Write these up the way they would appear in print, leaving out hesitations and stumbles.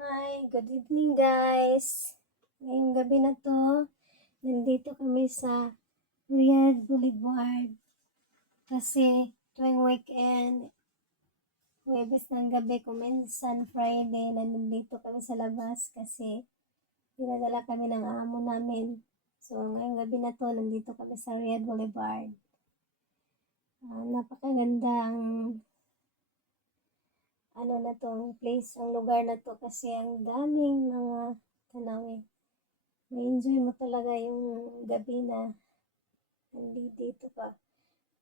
Hi, good evening guys. Ngayong gabi na to, nandito kami sa Riyadh Boulevard. Kasi tuwing weekend, Huwebes ng gabi, kuminsan Friday, nandito kami sa labas kasi dinadala kami ng amo namin. So ngayong gabi na to, nandito kami sa Riyadh Boulevard. Napakagandang na tong place, ang lugar na to kasi ang daming mga tanawin. May-enjoy mo talaga yung gabi na nandito ka.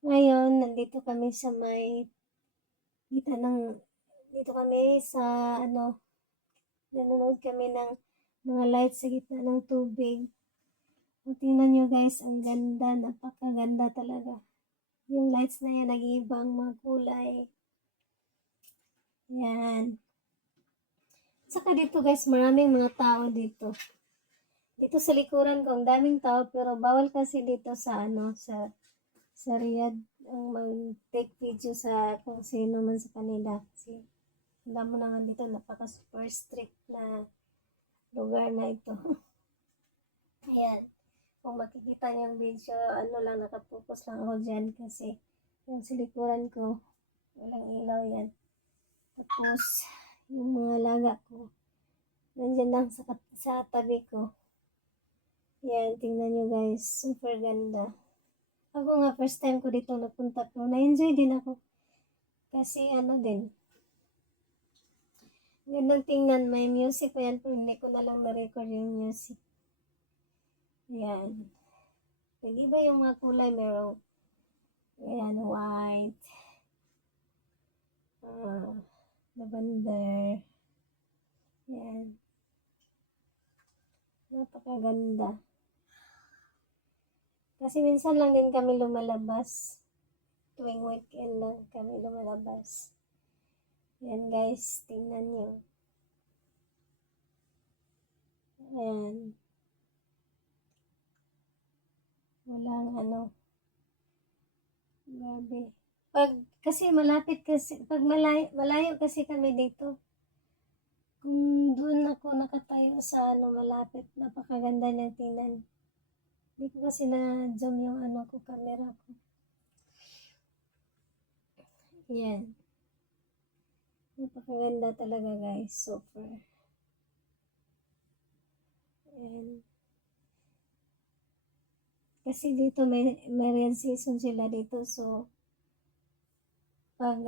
Ngayon, nandito kami sa dito kami sa nanonood kami ng mga lights sa gitna ng tubig. Kung tingnan nyo guys, ang ganda, napakaganda talaga. Yung lights na yan, nag-iibang mga kulay. Yan. Saka dito guys, maraming mga tao dito. Dito sa likuran ko, ang daming tao, pero bawal kasi dito sa Riyadh ang mag-take video sa kung sino man sa kanila. Kasi alam mo naman dito, napaka-super strict na lugar na ito. Ayan. Kung makikita niyo yung video, nakapokus lang ako dyan kasi yung silikuran ko, walang ilaw yan. Tapos, yung mga laga ko, nandyan lang sa tabi ko. Yan, tingnan nyo guys, super ganda. Ako nga, first time ko dito napunta ko, na-enjoy din ako. Kasi gandang tingnan, may music pa yan, pero hindi ko na lang na-record yung music. Yan. Nag-iba yung mga kulay, merong, ayan, white, lavender, yan. Napakaganda. Kasi minsan lang din kami lumalabas. Tuwing weekend lang kami lumalabas. Yan guys, tingnan nyo. Ayan. Walang grabe. Kasi malapit kasi, pag malayo kasi kami dito. Kung doon ako nakatayo sa malapit, napakaganda niyang tingnan. Hindi ko kasi na-zoom yung camera ko. Yan. Napakaganda talaga guys, super. And, kasi dito may rain season sila dito, so pag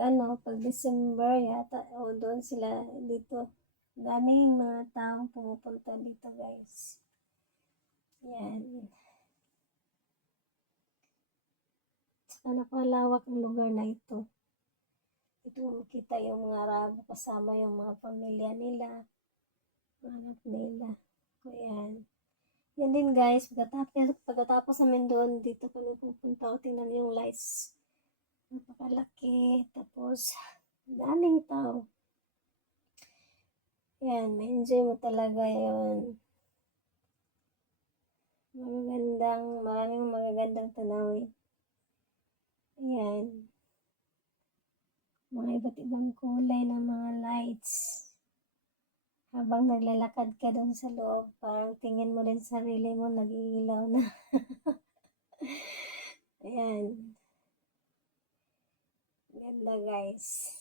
December yata, o doon sila dito. Daming mga taong pumupunta dito guys. Yan. Saka napalawak ang lugar na ito. Ito makita yung mga Arabo kasama yung mga pamilya nila, mga anak nila. So yan. Yan din guys, pagkatapos namin doon, dito kami pupunta. O tingnan yung lights. Napakalaki. Tapos, daming tao. Yan, may-enjoy mo talaga yun. Maraming magagandang tanawin. Ayan. Mga iba't ibang kulay ng mga lights. Habang naglalakad ka doon sa loob, parang tingin mo rin sarili mo, nag-iilaw na. Ayan. Ganda guys.